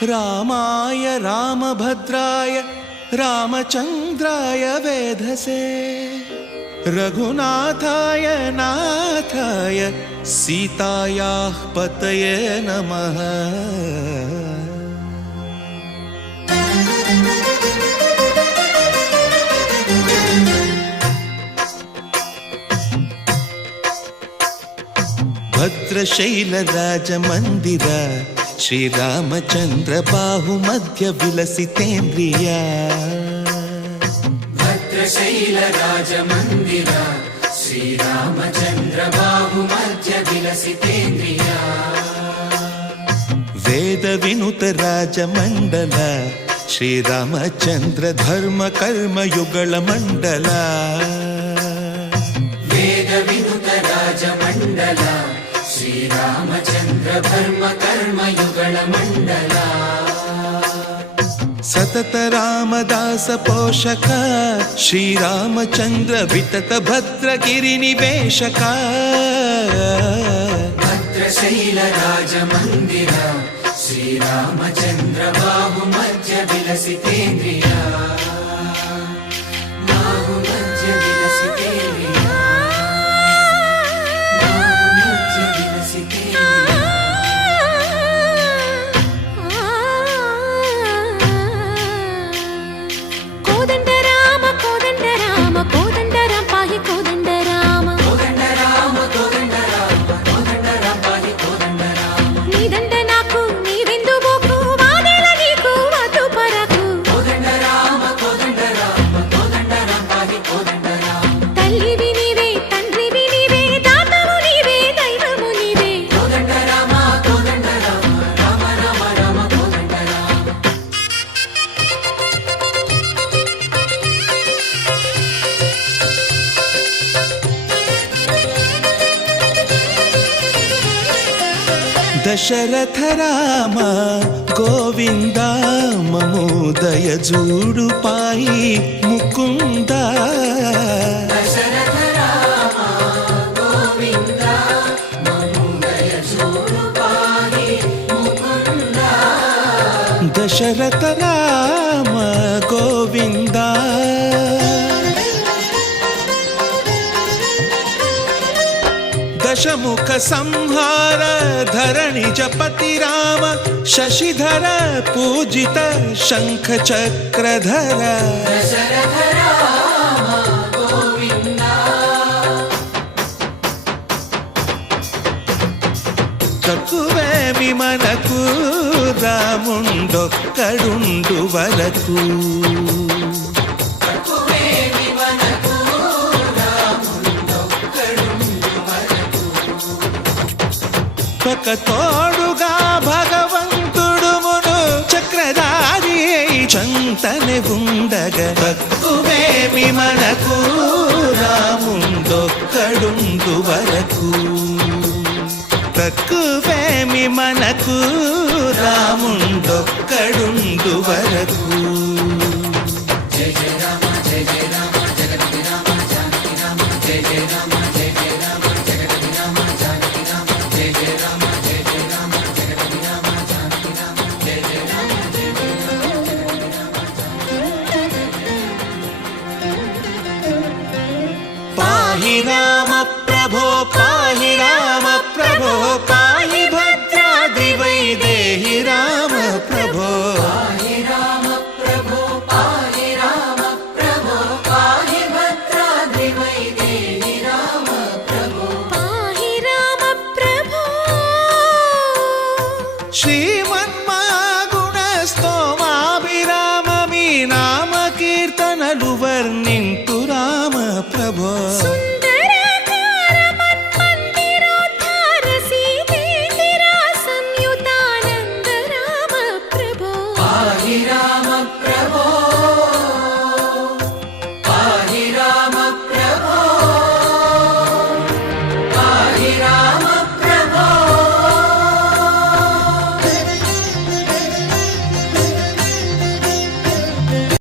रामाय रामभद्राय रामचन्द्राय वेधसे रघुनाथाय नाथाय सीतायाः पतये नमः। भद्रशैलराजमन्दिर श्रीरामचन्द्र बाहुमध्य विलसितेन्द्रिया। भद्रशैलराजमन्दिर श्रीरामचन्द्र बाहुमध्य विलसितेन्द्रिया। वेदविनुत राजमण्डल श्रीरामचन्द्र धर्म कर्म युगल मण्डल। वेदविनुत राजमण्डल श्रीरामचन्द्र धर्म कर्म युगल मण्डल। सतत रामदास पोषक श्रीरामचन्द्र वितत भद्रगिरि निवेशक। भद्रशैल राजमन्दिर श्रीरामचन्द्र बाहुमध्य विलसितेन्द्रिया। बाहुमध्य विलसितेन्द्रिया। बाहुमध्य विलसितेन्द्रिया। कोदंड राम पाहि कोदंड राम। कोदंड राम पाहि कोदंड राम। नी दंड नाकु नी विंदु बोकु वादेल नीकु वतु परकु। कोदंड राम पाहि कोदंड राम। तल्लिवि नीवे तंड्रिवि नीवे दातवु नीवे दैवमु नीवे। कोदंड राम राम राम राम कोदंड राम। दशरथ राम गोविंद ममोदय जूडु पाहि मुकुंद। दशरथ राम गोविंद ममोदय जूडु पाहि मुकुंद। दशरथ राम गोविंद दशमुख संहार धरणि जपति राम शशिधर पूजित शंख चक्रधर। दशरथ राम गोविंद। तकुवे विमनकु रामुंडొక్కడుండు వరకు। ఒక తోడుగా భగవంతుడు మును చక్రధారి చంతనే ఉండగా తక్కువేమి మనకు రాముండొక్కడుండు వరకు। తక్కువేమి మనకు రాముండొక్కడుండు వరకు। జయ జయ రామ జయ జయ రామ జగతి రామ జానకి రామ జయ జయ రామ జయ జయ రామ జగతి రామ జానకి రామ జయ జయ రామ జయ జయ రామ జగతి రామ జానకి రామ జయ జయ రామ జయ జయ రామ। పాహి రామ ప్రభో పాహి రామ ప్రభో పాహి భద్రాద్రి వైదేహి రామ ప్రభో। పాహి రామ ప్రభో పాహి రామ ప్రభో పాహి భద్రాద్రి వైదేహి రామ ప్రభో। पाहि राम प्रभो। శ్రీ